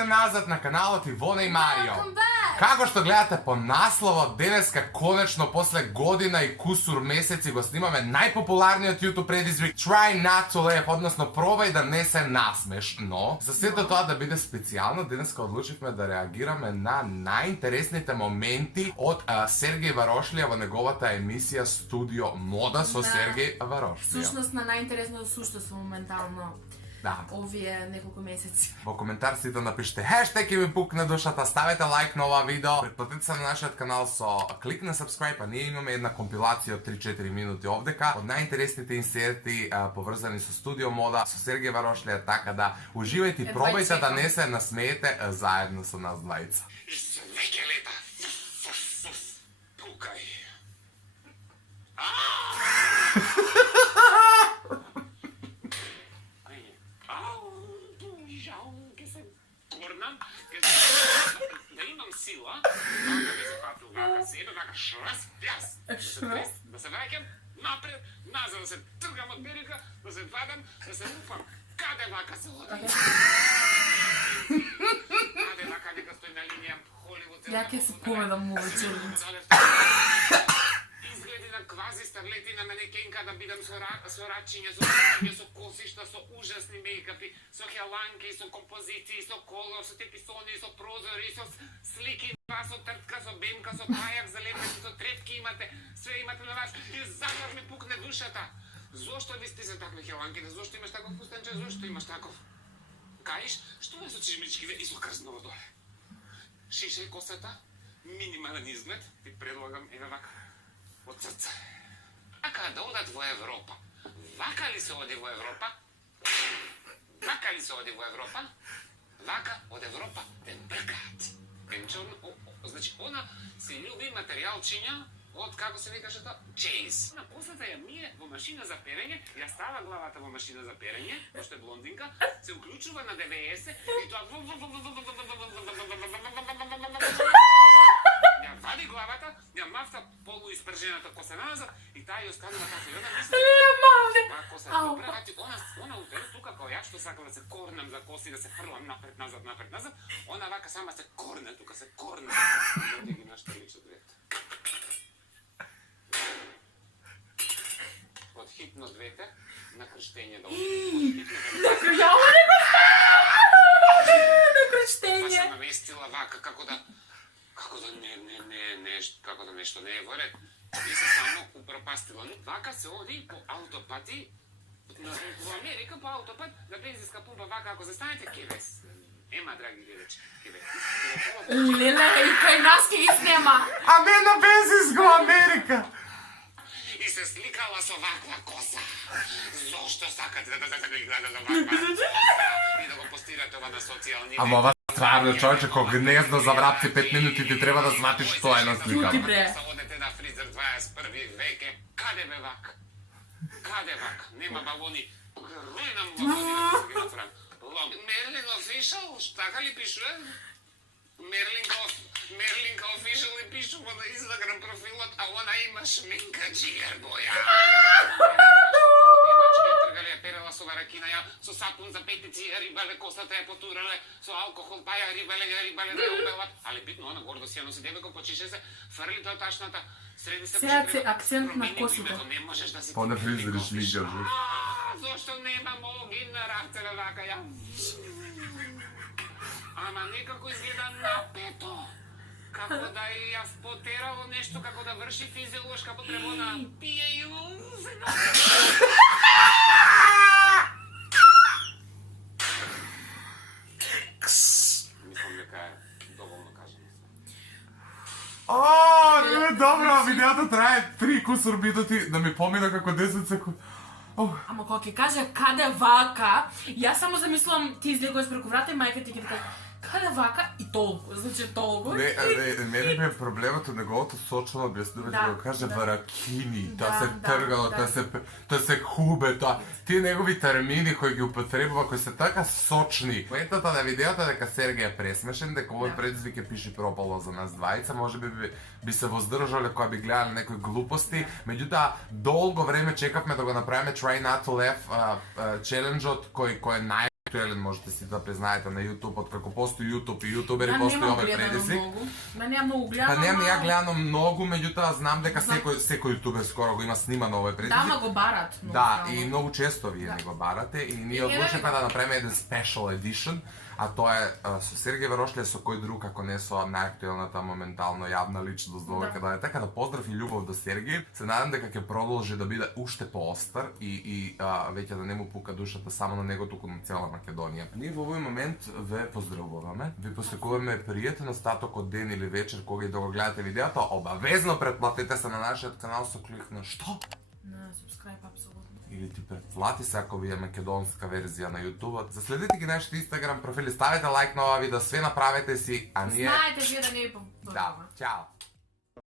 Добровате назад на каналот Ивона и Марио. Welcome back! Како што гледате по насловот, денеска конечно после година и кусур месеци го снимаме најпопуларниот YouTube предизвик Try Not to Laugh, односно пробај да не се насмеш, но за сето тоа да биде специјално, денеска одлучивме да реагираме на најинтересните моменти од Сергеј Варошлија во неговата емисија Студио Мода со Сергеј Варошлија. Всушност на најинтересното сушто со моментално овие неколку месеци. Во коментар сите напишете хештег и ви пукне душата, ставете лайк на ова видео, претплатете се на нашиот канал со клик на subscribe, а ние имаме една компилација од 3-4 минути овдека од најинтересните инсерти поврзани со Студио Мода, со Сергеј Варошлија, така да уживајте и пробајте да не се насмеете заедно со нас двајца. Веќе лета. Пукај. Да имам сила, да ми се фати угата себе, така шрас, пјас. Да се враќам напред, назад, да се тргам од берега, да се вадам, да се упам. Каде вака се оди? Каде вака дека стои на линија Холивуд? Ја ќе се поведам му вечерница. Изгледи на квази старлети на манекенка да бидам со рачиња, со рачиња, со косишта, со ужасни мејкапи, со хеланки, со композиции, со колор, со теписони, со прозори, со слики, со тртка, со бемка, со пајак, залепени, со трепки имате, све имате на вас и заднаш ми пукне душата. Зошто ви сте се такви хеланките? Зошто имаш таков фустанче? Зошто имаш таков? Каиш, што ме со чижмичкиве и со крзново доле? Шишај косата, минимален изглед, ти предлагам еве вака. Од срце. Вака да одат во Европа. Вака ли се оди во Европа? Вака ли се оди во Европа? Вака од Европа те бркаат. Значи, она се љуби материјалчиња од, како се викаше тоа, чейз. На косата ја мие во машина за перење, ја става главата во машина за перење, пошто е блондинка, се уклучува на ДВС и тоа ја вади главата, ја мафта полуиспржената коса назад и таа ја останува така. И она мисли, таа коса е добра, значи она утре, тука као ја што сакам да се корнам за коси, да се фрлам напред, назад, она вака сама се корне, тука се корне. Да ги нашата лична двете. Од хитно двете на крштење да оди. На крштење! Па се наместила вака, како да нешто не е во ред. И се само упропастила. Вака се оди по аутопати, во Америка по аутопат, на бензинска пумпа вака, ако застанете, ке вес. Ема, драги гледачи, ке вес. Леле, и кај нас ке ги снема. А не на бензинско Америка! И се сликала со ваква коса. Зошто сакате да ги гледате ваква коса? И да го постирате ова на социјални Ама ова стварно човече, ко гнездо за врапци 5 минути ти треба да сватиш што е на сликата. Одете на фризер 21 веке. Каде бе вак? Каде вак? Нема балони. Рујнам балони да се ги направам. Мерлин Офишал, така ли пишува? Мерлинка Офишал ли пишува на Инстаграм профилот, а она има шминка джигер боја. Тргале ја перела со варакина, ја со сапун за петици, рибале косата ја потурале, со алкохол, па ја рибале да ја убела. Али битно, она гордо си ја носи девојко, почише се, фрли тоа ташната, среди се Сега се акцент на косите. Не можеш да си Па на фризер и шминка, зошто нема моги на рафтера вака ја? Ама некако изгледа напето. Како да ја потерало нешто, како да врши физиолошка потреба на пие и узема. Мислам дека е доволно кажано. Не, добро, видеото трае 3 кусур минути, да ми помина како 10 секунди. Ама кога ќе каже каде вака, јас само замислувам ти излегуваш преку врата и мајка ти ќе вика каде вака и толку, значи толку. Мене ми е проблемот од неговото сочно објаснување да го каже варакини, тоа се тргало, тоа се хубе, тоа. Тие негови термини кои ги употребува, кои се така сочни. Поентата на видеото дека Сергеј е пресмешен, дека овој предизвик е пиши пропало за нас двајца, можеби би се воздржале кога би гледале некои глупости, меѓутоа долго време чекавме да го направиме Try Not to Laugh челенџот кој е актуелен, можете си да признаете на YouTube, откако постои YouTube и ютубери Ја постои немам овој гледано предизвик. многу. Мене ја многу Па гледам. нема ја ама- гледано многу, меѓутоа знам дека секој јутубер скоро го има снимано овој Да, предизвик. ма го барат. многу Да, стрално. и многу често вие не го барате и ние еве одлучивме го. да направиме еден special edition, а тоа е со Сергеј Верошле, со кој друг ако не со најактуелната моментално јавна личност до овој каде е. Така да поздрав и љубов до Сергеј. Се надам дека ќе продолжи да биде уште поостар и веќе да не му пука душата само на него, туку на цела Македонија. Ние во овој момент ве поздравуваме, ви посекуваме пријатен остаток од ден или вечер кога и да го гледате видеото. Обавезно претплатете се на нашиот канал со клик на што? На subscribe апсолутно. Или ти претплати се ако ви е македонска верзија на YouTube. Заследете ги нашите Instagram профили, ставете лайк на ова видео, све направете си, а ние... Знаете вие да не ви Да, чао!